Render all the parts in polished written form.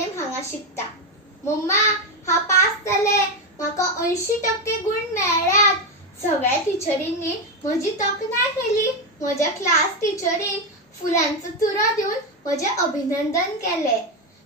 सलेम हांगा शिकता। मम्मा हा पास जाले, म्हाका 80% गुण मेळ्ळ्यात। सगळ्या टिचरींनी म्हजी तोखणाय केली। म्हज्या क्लास टिचरीन फुलांचो तुरो दिवन म्हजे अभिनंदन केले।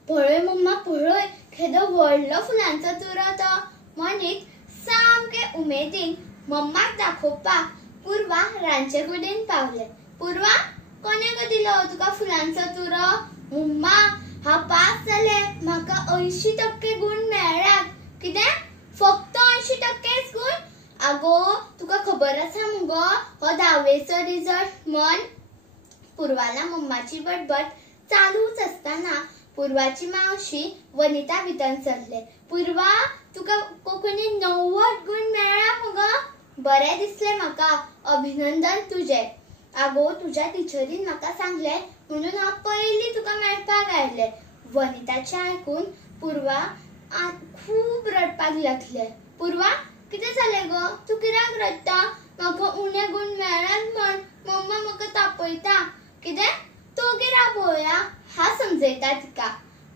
पळय मम्मा पळय, केदो व्हडलो फुलांचो तुरो तो। मनीत सामके उमेदीन मम्माक दाखोवपाक पूर्वा रांदचे कुडीन पावले। पूर्वा, कोणे गो दिलो तुका फुलांचो तुरो? मम्मा हा पास जाले, म्हाका 80% गुण मेळ्ळ्यात। कितें? फक्त 80%च गुण? आगो तुका खबर आसा मुगो हो 10वेचो रिजल्ट म्हण। पूर्वाला मम्माची बडबड चालूच असताना पूर्वाची मावशी वनिता भितर सरले। पूर्वा, तुका कोंकणी 90 गुण मेळ्ळा मुगो। बरें दिसले म्हाका, अभिनंदन तुझे। आगो तुझ्या टिचरीन म्हाका सांगले म्हणून हांव पयलीं तुका मेळपाक आयले। वनिताचें आयकून पूर्वा खूब रडपाक लागले। पूर्वा, कितें जालें गो? तूं कित्याक रडटा? म्हाका उणे गुण मेळ्ळ्यात म्हण मम्मा म्हाका तापयता। कितें? तोगेर राबोवया, हांव समजयता तिका।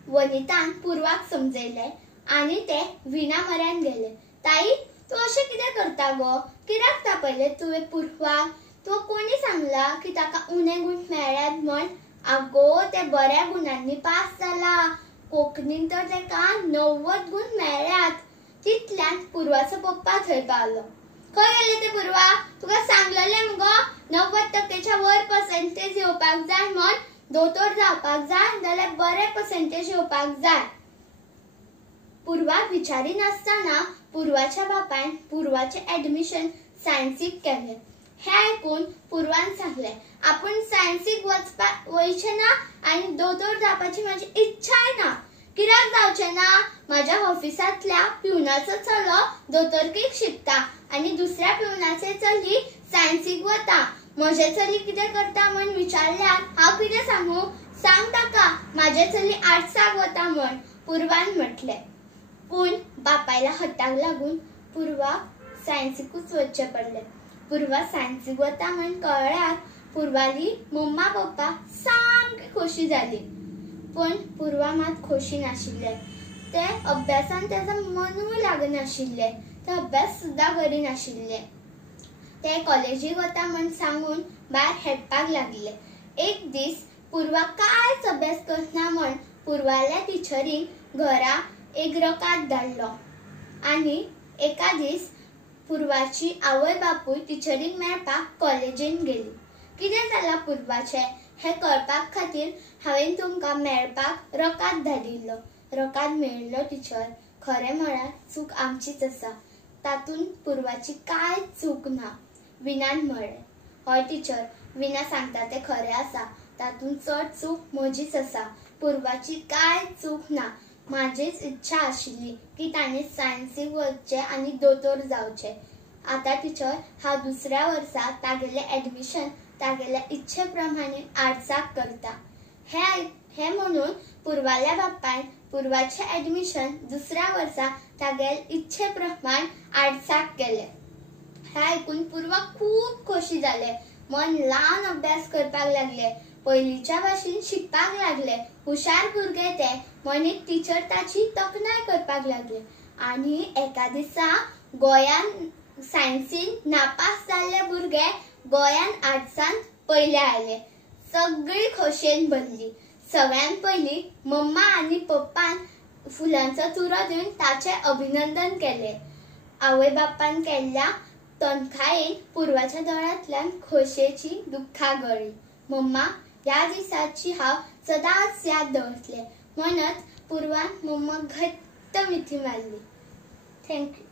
वनितान पूर्वाक समजयले आनी ते विणा म्हऱ्यान गेले। ताई, तूं अशें कितें करता गो? कित्याक तापयले तुवें पूर्वाक? तुका कोणी सांगला की ताका उणे गुण मेळ्ळ्यात म्हण? आगो ते बऱ्या गुणांनी पास जाला। कोंकणीन तर तेका 90 गुण मेळ्ळ्यात। तितल्यान पूर्वाचो पप्पा थंय पावलो। खंय गेले ते पूर्वा? तुका सांगलेले मुगो 90%च्या वयर पर्सेंटेज येवपाक जाय म्हण। दोतोर जावपाक जाय जाल्यार बरे पर्सेंटेज येवपाक जाय। पूर्वाक विचारिनासतना पूर्वाच्या बापायन पूर्वाचे एडमिशन सायन्सीक केले। हे आयकून पूर्वान सांगले, आपूण सायन्सीक वयचें ना आनी दोतोर जावपाची म्हाजी इच्छाय ना। कित्याक जावचें ना? म्हाज्या ऑफिसांतल्या पिवनाचो चलो दोतोरकीक शिकता आनी दुसऱ्या पिवनाचे चली सायन्सीक वता। म्हजे चली कितें करता म्हण विचारल्यार हांव कितें सांगू? सांग ताका म्हाजे चली आर्ट्साक वता म्हण, पूर्वान म्हटले। पूण बापायल्या हट्टाक लागून पूर्वाक सायन्सीकूच वचचें पडलें। पूर्वा सायन्सीक वता म्हण कळ्ळ्यार पूर्वाली मम्मा पप्पा सामकी खोशी जाली। पण पूर्वा मात खोशी नाशिल्ले। ते अभ्यासान तेजो मनूय लागनाशिल्ले। ते अभ्यास सुद्दां करिनाशिल्ले। ते कॉलेजीक वता म्हण सांगून भायर हेडपाक लागले। एक दीस पूर्वा कांयच अभ्यास करना म्हण पूर्वाल्या टिचरीन घरा एक रकाद धाडलो आनी एका दीस पूर्वाची आवय बापूय टिचरीक मेळपाक कॉलेजीन गेली। कितें जालां पूर्वाचें हें कळपाक खातीर हांवें तुमकां मेळपाक रकाद धाडिल्लो। रकाद मेळिल्लो टिचर, खरें म्हळ्यार चूक आमचीच आसा। तातूंत पूर्वाची कांयच चूक ना, विणान म्हळें। हय टिचर, विणा सांगता तें खरें आसा। तातूंत चड चूक म्हजीच आसा। पूर्वाची कांयच चूक ना। म्हाजीच इच्छा आशिल्ली की ताणें सायन्सीक वचचें आनी दोतोर जावचें। आतां टिचर, हांव दुसऱ्या वर्सा तागेलें एडमिशन तागेल्या इच्छे प्रमाणे आर्ट्साक करता। हें म्हणून पूर्वाल्या बापायन पूर्वाचें एडमिशन दुसऱ्या वर्सा तागेल्या इच्छे प्रमाण आर्ट्साक केलें। हें आयकून पूर्वा खूब खोशी जाले। मन लावन अभ्यास करपाक लागले। पयलींच्या भाशेन शिकपाक लागले। हुशार भुरगे ते। मनीत टिचर ताची तोखणाय करपाक लागले। आनी एका दिसा गोंयान सायन्सीन नापास जाल्ले भुरगे गोंयान आर्ट्सान पयले आयले। सगळी खोशयेन भरली। सगळ्यान पयलीं मम्मा आनी पप्पान फुलांचो तुरो दिवन ताचें अभिनंदन केलें। आवय बापान केल्ल्या तोणखायेन पूर्वाच्या दोळ्यांतल्यान खोशयेची दुख्खा गळ्ळी। मम्मा, ह्या दिसाची हांव सदांच याद दवरतलें म्हणत पूर्वान मम्माक घट्ट मिठी मारली। थँक्यू।